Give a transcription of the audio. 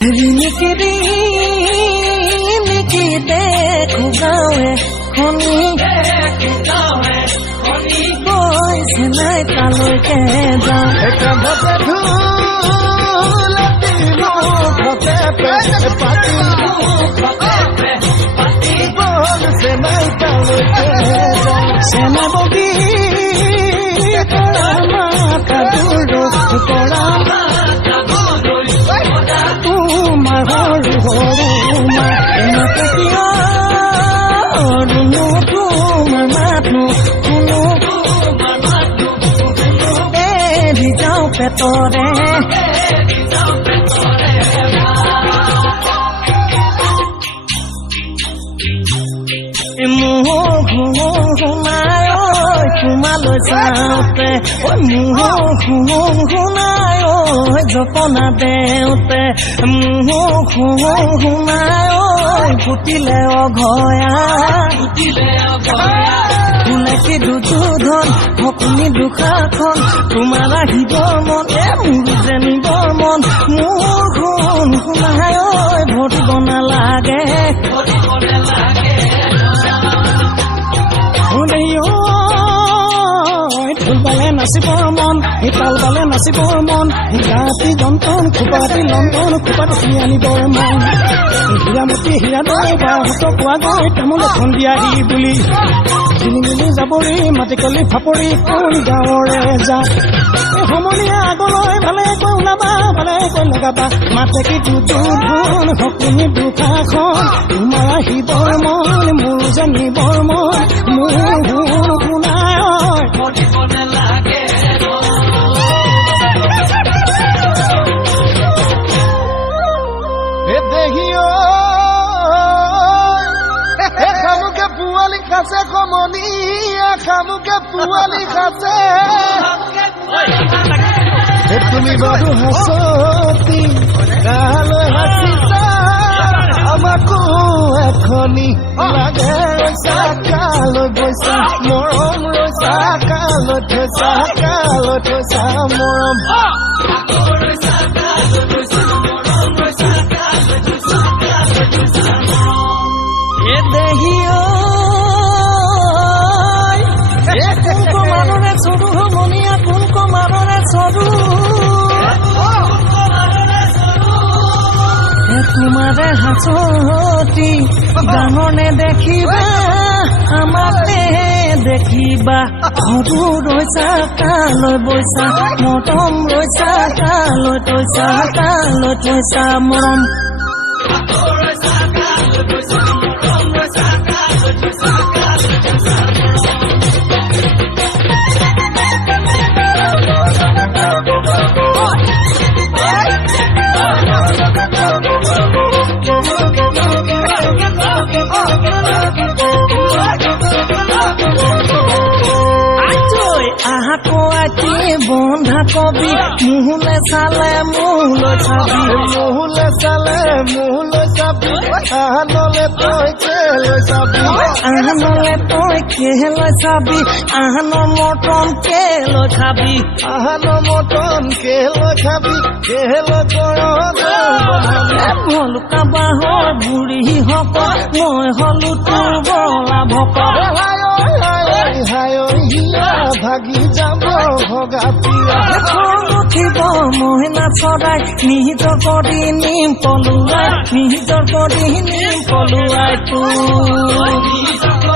ৰিণিকিৰি নিকিতে খুগাৱে খনি কৈছে নাই তালৈকে যাওঁ একামতে ধুলতি মুখতে পাতি বলছে নাই তালৈকে যাওঁ চেনা বগী কৰা মাতা দূৰ কৰা তোমাৰ সৰু সৰু মাতে কিয় তোমাৰ মাতনো শুনো এৰি যাওঁ পেটৰে শুনাই তোমালৈ যাওঁতে শুনাই জপনা দেওঁতে শুনাই ফুটিলে অঘয়া ফুলাকি দুধন সপনি দুখাখন তোমাৰ আহিবৰ মন মোৰ জানিবৰ মন মোৰ শুনাই ভৰিব নালাগে ঢোলবালে নাচিবৰ মন তাল বালে নাচিবৰ মন ৰাতি যন্ত্ৰণ খোপাতি লণ্ডন খোপাত উঠি আনিবৰ মন হীৰামতী হীৰাদৈ বাহঁত কোৱা গৈ তামোল এখন দিয়াহি বুলি চিলিমিলি যাবৰি মাটি কলি ফাপৰি কোন গাঁৱৰে যা সমনীয়া আগলৈ ভালে কৈ ওলাবা ভালে কৈ লগাবা মাতে কি দুধন সপনি দুখাখন তোমাৰ আহিবৰ মন মোৰ জানিবৰ মন মোৰ শুনাই খামুকে পোৱালি খাছে সমনীয়া খামুকে পোৱালি খাছে তুমি বাৰু হাসতি কালৈ হাসিছা আমাকো এখনি লাগে কালৈ গৈছা মৰম ৰৈছা কালৈ থৈছা মৰম মানৰে চৰু সমনীয়া কোন মানৰে চৰু তোমাৰে হাসতি ডাঙৰনে দেখিবা আমাকে দেখিবা সৰু ৰৈছা কালৈ বৈছা মৰম ৰৈছা কালৈ থৈছা মৰম বন্ধা কবি মুহলে চালে মোলৈ চাবি আনলে তই কেলৈ চাবি আহনৰ মটন কেলৈ খাবি কেলৈ ভলুকা বাহৰ বুঢ়ী হকত মই হলো তোৰ বলা ভকত ভাগি যাব ভগা উঠিব মহিলা চৰাই নিজৰ কৰি নিম পলুৱাই তোৰ